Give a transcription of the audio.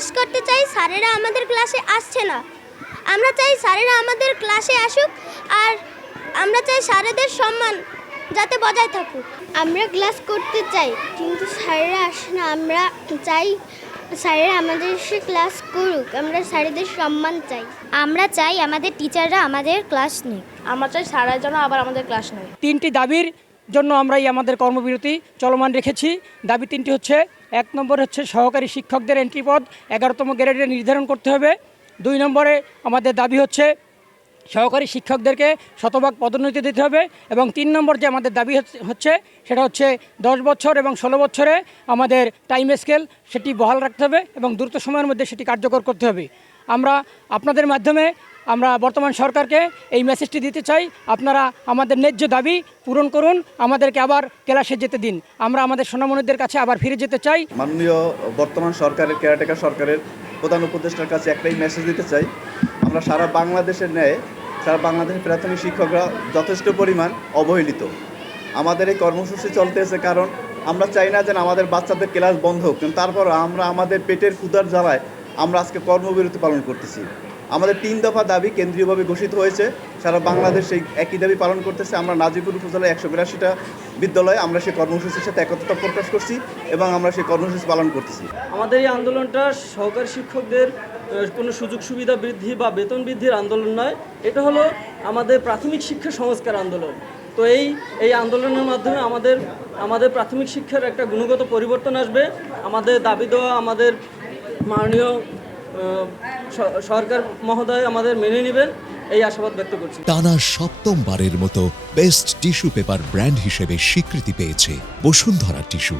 Class করতে চাই, স্যারেরা আমাদের ক্লাসে আসছে না। আমরা চাই স্যারেরা আমাদের ক্লাসে আসুক, আর আমরা চাই স্যারেদের সম্মান যাতে বজায় থাকুক। আমরা ক্লাস করতে চাই কিন্তু স্যারেরা আসে না। আমরা চাই স্যারেরা আমাদের এসে ক্লাস করুক, আমরা স্যারেদের সম্মান চাই। আমরা চাই আমাদের টিচাররা আমাদের ক্লাস নিক। আমরা চাই স্যাররা যেন আবার আমাদের ক্লাস নেয়। 3টি দাবির জন্য আমরা আমাদের কর্মবিরতি চলমান রেখেছি। দাবি 3টি হচ্ছে, 1 নম্বর হচ্ছে সহকারী শিক্ষকদের এন্ট্রি পদ 11তম গ্রেডে নির্ধারণ করতে হবে। 2 নম্বরে আমাদের দাবি হচ্ছে সহকারী শিক্ষকদেরকে শতভাগ পদোন্নতি দিতে হবে। এবং 3 নম্বর যে আমাদের দাবি হচ্ছে সেটা হচ্ছে 10 বছর এবং 16 বছরে আমাদের টাইম স্কেল সেটি বহাল রাখতে হবে এবং দ্রুত সময়ের মধ্যে সেটি কার্যকর করতে হবে। আমরা আপনাদের মাধ্যমে আমরা বর্তমান সরকারকে এই মেসেজটি দিতে চাই, আপনারা আমাদের ন্যায্য দাবি পূরণ করুন, আমাদেরকে আবার ক্লাসে যেতে দিন। আমরা আমাদের সোনামণিদের কাছে আবার ফিরে যেতে চাই। মাননীয় বর্তমান সরকারের কেয়ারটেকার সরকারের প্রধান উপদেষ্টার কাছে একটাই মেসেজ দিতে চাই, আমরা সারা বাংলাদেশের ন্যায় সারা বাংলাদেশের প্রাথমিক শিক্ষকরা যথেষ্ট পরিমাণ অবহেলিত। আমাদের এই কর্মসূচি চলতেছে কারণ আমরা চাই না যেন আমাদের বাচ্চাদের ক্লাস বন্ধ হোক, কিন্তু তারপর আমরা আমাদের পেটের ক্ষুধার জ্বালায় আমরা আজকে কর্মবিরতি পালন করতেছি। আমাদের 3 দফা দাবি কেন্দ্রীয়ভাবে ঘোষিত হয়েছে, সারা বাংলাদেশ সেই একই দাবি পালন করতেছে। আমরা নাজিপুর উপজেলায় 182টা বিদ্যালয়ে আমরা সেই কর্মসূচির সাথে একত্রতা প্রকাশ করছি এবং আমরা সেই কর্মসূচি পালন করতেছি। আমাদের এই আন্দোলনটা সহকারী শিক্ষকদের কোনো সুযোগ সুবিধা বৃদ্ধি বা বেতন বৃদ্ধির আন্দোলন নয়, এটা হলো আমাদের প্রাথমিক শিক্ষা সংস্কার আন্দোলন। তো এই আন্দোলনের মাধ্যমে আমাদের প্রাথমিক শিক্ষার একটা গুণগত পরিবর্তন আসবে। আমাদের দাবি দেওয়া আমাদের মাননীয় সরকার মহোদয় আমাদের মেনে নেবেন, এই আশাবাদ ব্যক্ত করছি। টানা 7মবারের মতো বেস্ট টিস্যু পেপার ব্র্যান্ড হিসেবে স্বীকৃতি পেয়েছে বসুন্ধরা টিস্যু।